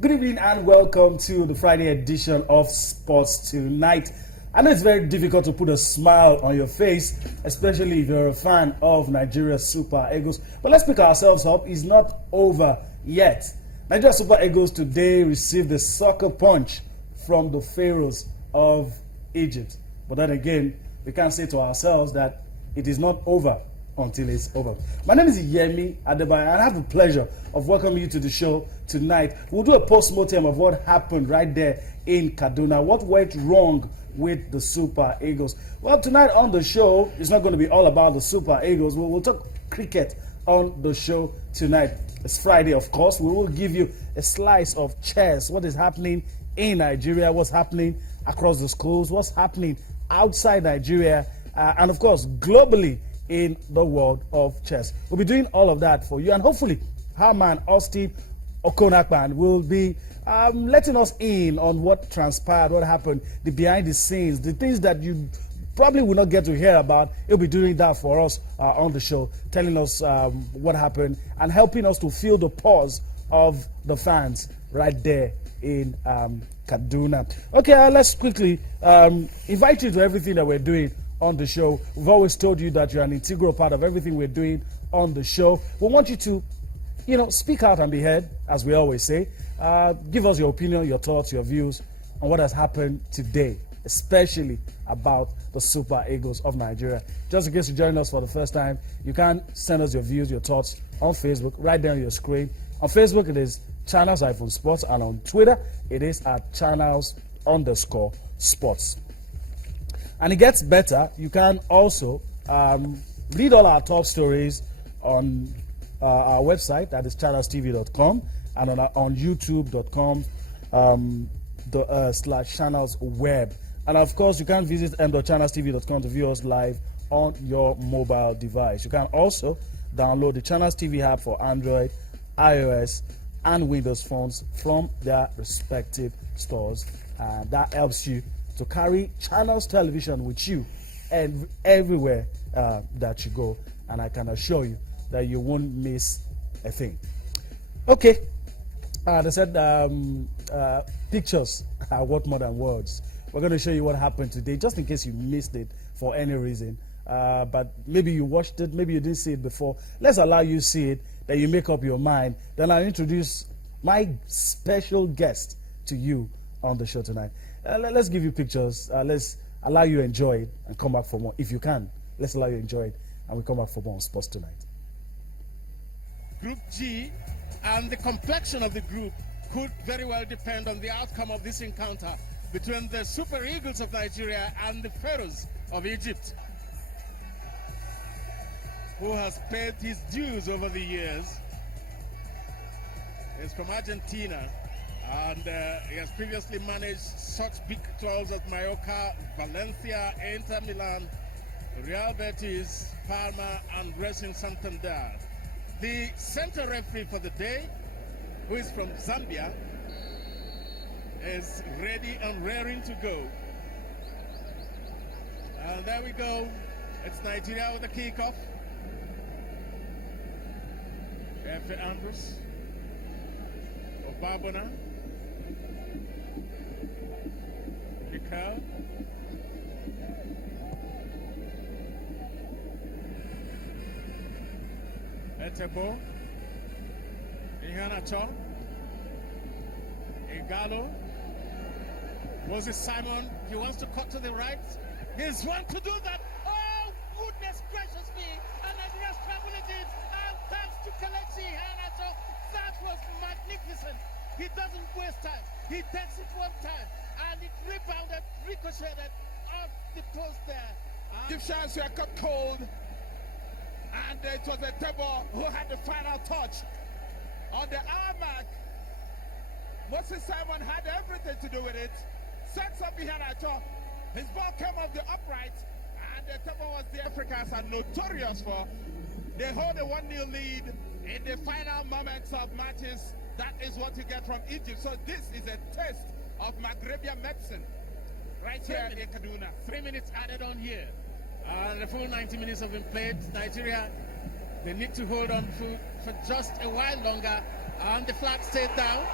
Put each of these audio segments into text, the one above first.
Good evening and welcome to the Friday edition of Sports Tonight. I know it's very difficult to put a smile on your face, especially if you're a fan of Nigeria's Super Eagles. But let's pick ourselves up. It's not over yet. Nigeria Super Eagles today received a sucker punch from the Pharaohs of Egypt. But then again, we can't say to ourselves that it is not over until it's over. My name is Yemi Adebayo, and I have the pleasure of welcoming you to the show tonight. We'll do a post-mortem of what happened right there in Kaduna. What went wrong with the Super Eagles? Well, tonight on the show, it's not going to be all about the Super Eagles. We'll talk cricket on the show tonight. It's Friday, of course. We will give you a slice of chess. What is happening in Nigeria? What's happening across the schools? What's happening outside Nigeria? And, of course, globally, in the world of chess. We'll be doing all of that for you, and hopefully our man Austin Okonakpan will be letting us in on what transpired, what happened, the behind the scenes, the things that you probably will not get to hear about. He'll be doing that for us on the show, telling us what happened and helping us to feel the pulse of the fans right there in Kaduna. Okay, let's quickly invite you to everything that we're doing on the show. We've always told you that you're an integral part of everything we're doing on the show. We want you to, speak out and be heard, as we always say. Give us your opinion, your thoughts, your views on what has happened today, especially about the Super Eagles of Nigeria. Just in case you join us for the first time, you can send us your views, your thoughts on Facebook, right there on your screen. On Facebook, it is Channels-Sports, and on Twitter, it is at Channels_Sports. And it gets better. You can also read all our top stories on our website, that is channelstv.com, and on youtube.com /channelsweb. And of course, you can visit m.channelstv.com to view us live on your mobile device. You can also download the Channels TV app for Android, iOS, and Windows phones from their respective stores. And that helps you to carry Channels Television with you and everywhere that you go. And I can assure you that you won't miss a thing. Okay. They said pictures are worth more than words. We're going to show you what happened today, just in case you missed it for any reason. But maybe you watched it, maybe you didn't see it before. Let's allow you see it, then you make up your mind. Then I'll introduce my special guest to you on the show tonight. Let's give you pictures. Let's allow you to enjoy it and come back for more. If you can, let's allow you to enjoy it and we come back for more on Sports Tonight. Group G and the complexion of the group could very well depend on the outcome of this encounter between the Super Eagles of Nigeria and the Pharaohs of Egypt, who has paid his dues over the years. He's from Argentina, and he has previously managed such big clubs as Mallorca, Valencia, Inter Milan, Real Betis, Palma, and Racing Santander. The center referee for the day, who is from Zambia, is ready and raring to go. And there we go. It's Nigeria with the kickoff. Efe Andrews, Obabona, Mikal, Etebo, Ihanacho, Igalo, Moses Simon. He wants to cut to the right. He's one to do that. Oh, goodness gracious me. And Nigeria's traveling it. And thanks to Kelechi Ihanacho, that was magnificent. He doesn't waste time. He takes it one time. And it rebounded, ricocheted off the post there. Egyptians were cut cold. And it was a Tebo who had the final touch. On the hour mark, Moses Simon had everything to do with it. Sets up behind Acho. His ball came off the upright, and the Tebo was the Africans are notorious for. They hold a 1-0 lead in the final moments of matches. That is what you get from Egypt. So this is a test of Maghrebian medicine right here in Kaduna. 3 minutes added on here. And the full 90 minutes have been played. Nigeria, they need to hold on for just a while longer. And the flag stayed down.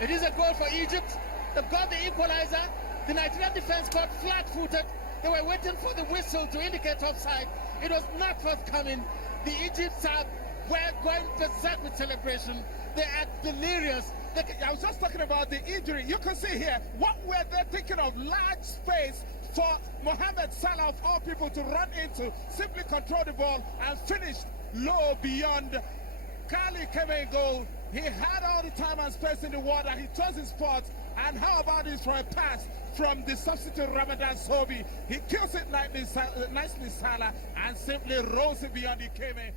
It is a goal for Egypt. They've got the equalizer. The Nigerian defense got flat-footed. They were waiting for the whistle to indicate offside. It was not forthcoming. The Egyptians were going berserk with celebration. They are delirious. I was just talking about the injury. You can see here, what were they thinking of? Large space for Mohamed Salah, of all people, to run into, simply control the ball and finish low beyond. Kali came in goal. He had all the time and space in the water. He chose his spot. And how about this for a pass from the substitute Ramadan Sobi? He kills it nicely, Salah, and simply rolls it beyond the Keme.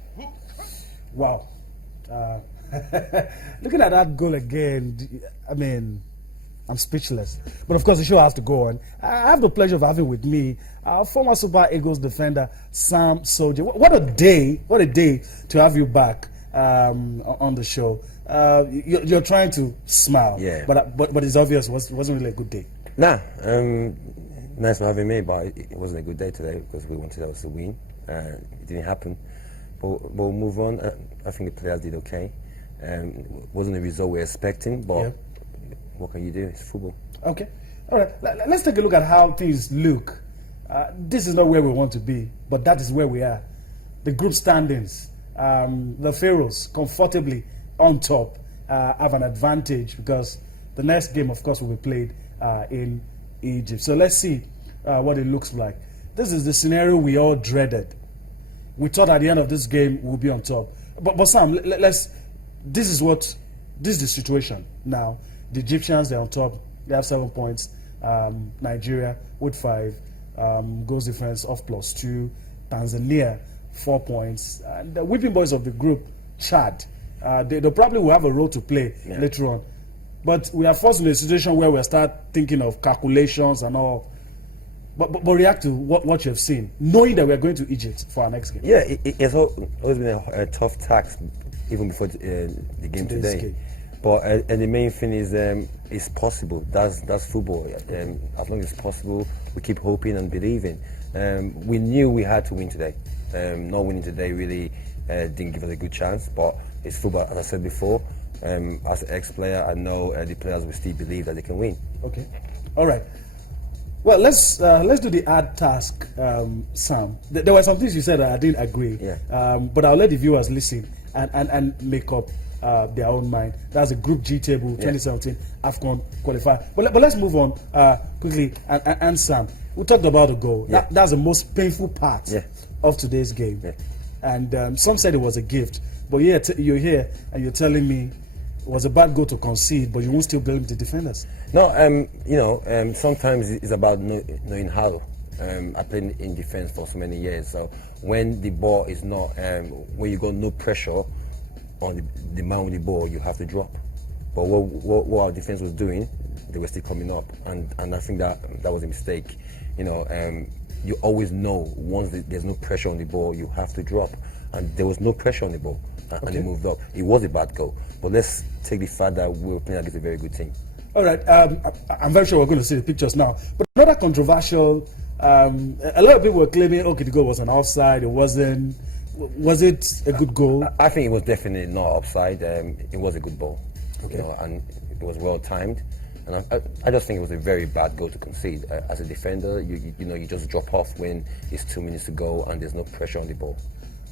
Wow. Looking at that goal again, I mean, I'm speechless. But of course, the show has to go on. I have the pleasure of having with me our former Super Eagles defender, Sam Soldier. What a day to have you back on the show. You're trying to smile, yeah, but it's obvious it wasn't really a good day. Nah, nice for having me, but it wasn't a good day today because we wanted us to win. It didn't happen, but we'll move on. I think the players did okay. Wasn't the result we were expecting, but yeah, what can you do? It's football. Okay, all right. Let's take a look at how things look. This is not where we want to be, but that is where we are. The group standings, the Pharaohs comfortably on top, have an advantage because the next game, of course, will be played in Egypt. So let's see what it looks like. This is the scenario we all dreaded. We thought at the end of this game we'll be on top. But Sam, this is the situation now. The Egyptians, they're on top. They have 7 points. Nigeria with 5. Goals difference of +2. Tanzania 4 points. And the whipping boys of the group, Chad, they probably will have a role to play later on. But we are forced into a situation where we start thinking of calculations and all. But react to what you have seen, knowing that we are going to Egypt for our next game. Yeah, it's always been a tough task, even before the game today. But and the main thing is it's possible. That's football. As long as it's possible, we keep hoping and believing. We knew we had to win today. Not winning today really didn't give us a good chance, but it's football, as I said before. As an ex-player, I know the players will still believe that they can win. Okay, all right. Well, let's do the hard task, Sam. There were some things you said that I didn't agree. Yeah. But I'll let the viewers listen and make up their own mind. That's a Group G table, 2017 Afcon Qualifier. But let's move on quickly. And Sam, we talked about the goal. Yeah. That's the most painful part of today's game. Yeah. And some said it was a gift. But you're here and you're telling me it was a bad goal to concede, but you won't still blame the defenders. No, sometimes it's about knowing how. I played in defense for so many years, so when the ball is not, when you got no pressure on the man with the ball, you have to drop. But what our defense was doing, they were still coming up, and I think that was a mistake. You always know once there's no pressure on the ball, you have to drop, and there was no pressure on the ball, and they moved up. It was a bad goal, but let's take the fact that we were playing against a very good team. All right, I'm very sure we're going to see the pictures now. But another controversial, a lot of people were claiming, okay, the goal was an offside. It wasn't. Was it a good goal? I think it was definitely not offside. It was a good ball, and it was well timed. And I just think it was a very bad goal to concede. As a defender, you just drop off when it's 2 minutes to go and there's no pressure on the ball.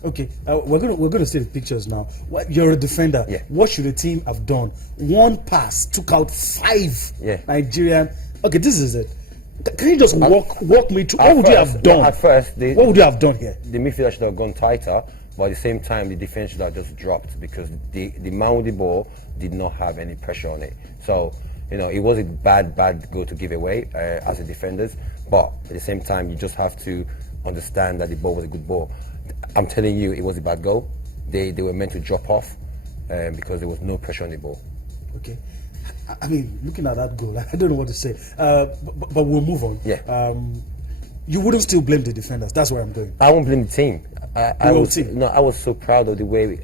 Okay, we're going to see the pictures now. You're a defender. Yeah. What should the team have done? One pass took out 5 Nigerian. Okay, this is it. Can you just walk me through? What would you have done? At first, what would you have done here? The midfielder should have gone tighter, but at the same time, the defense should have just dropped because the man with the ball did not have any pressure on it. So, it was a bad goal to give away as a defenders, but at the same time, you just have to understand that the ball was a good ball. I'm telling you, it was a bad goal. They were meant to drop off because there was no pressure on the ball. Okay. I mean, looking at that goal, I don't know what to say. But we'll move on. Yeah. You wouldn't still blame the defenders. That's where I'm going. I won't blame the team. I was so proud of the way.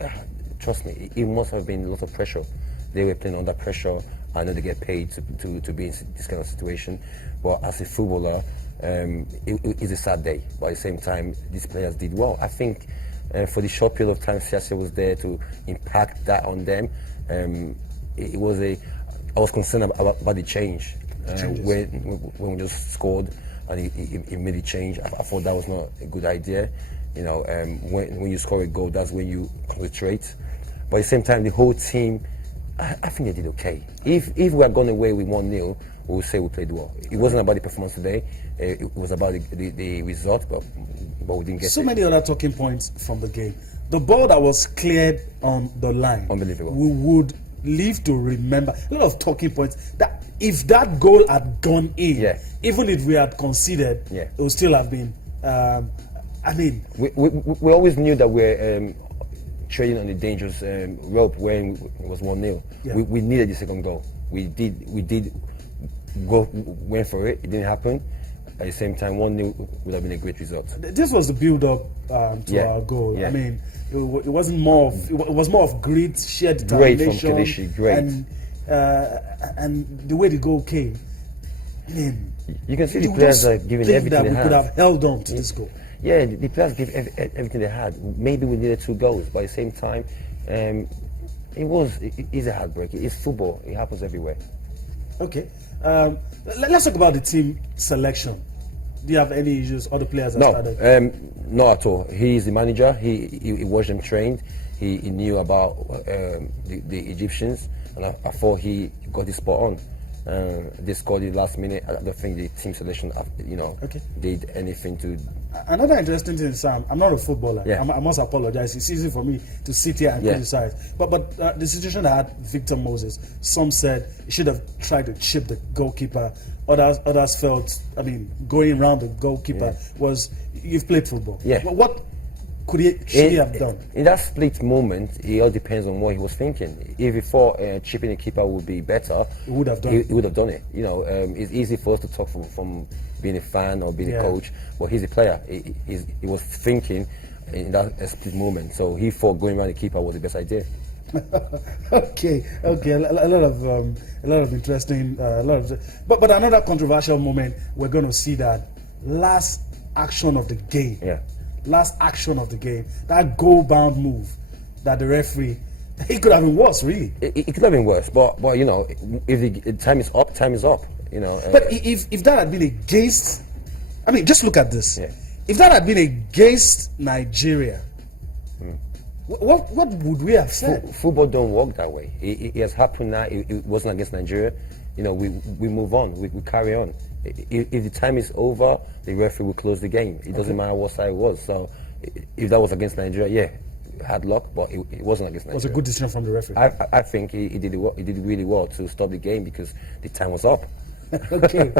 Trust me, it must have been a lot of pressure. They were playing under pressure. I know they get paid to be in this kind of situation. But as a footballer, It's a sad day, but at the same time, these players did well. I think for the short period of time Siasia was there to impact that on them, it was I was concerned about the change when we just scored and he made the change. I thought that was not a good idea. You know, when you score a goal, that's when you concentrate. But at the same time, the whole team, I think they did okay. If we had gone away with 1-0, we would say we played well. It wasn't about the performance today. It was about the result, but we didn't get so it. many other talking points from the game. The ball that was cleared on the line. Unbelievable. We would live to remember a lot of talking points. That if that goal had gone in, even if we had conceded, it would still have been. I mean, we always knew that we're trading on the dangerous rope when it was 1-0. We needed the second goal. We did went for it. It didn't happen. At the same time, 1-0 would have been a great result. This was the build-up to our goal. I mean, it wasn't more of, it was more of grit, sheer determination. Great from Kelechi, great. And the way the goal came. I mean, you can see the players are giving everything that they we had. could have held on to this goal. Yeah, the players gave everything they had. Maybe we needed 2 goals, but at the same time, it's a heartbreak. It's football. It happens everywhere. Okay. Let's talk about the team selection. Do you have any issues? Other players that started? Not at all. He is the manager. He watched them trained. He knew about the Egyptians, and I thought he got his spot on. They scored the last minute. I don't think the team selection, did anything to. Another interesting thing, Sam, I'm not a footballer. Yeah. I must apologize. It's easy for me to sit here and criticize. But the situation that had Victor Moses, some said he should have tried to chip the goalkeeper. Others felt, I mean, going around the goalkeeper was, you've played football. Yeah. But what should he have done? In that split moment, it all depends on what he was thinking. If he thought chipping the keeper would be better, he would have done it. He would have done it. You know, it's easy for us to talk from being a fan or being a coach, but he's a player. He was thinking in that split moment, so he thought going around the keeper was the best idea. Okay. A lot of interesting, but another controversial moment. We're going to see that last action of the game. Last action of the game. That goal-bound move that the referee. It could have been worse, really. It could have been worse, but you know, if the time is up, time is up. You know. But if that had been against, I mean, just look at this. If that had been against Nigeria, what would we have said? Football don't work that way. It has happened now. It wasn't against Nigeria. You know, we move on. We carry on. If the time is over, the referee will close the game. It doesn't matter what side it was. So if that was against Nigeria, had luck, but it wasn't against Nigeria. It was a good decision from the referee. I think he did really well to stop the game because the time was up. Okay.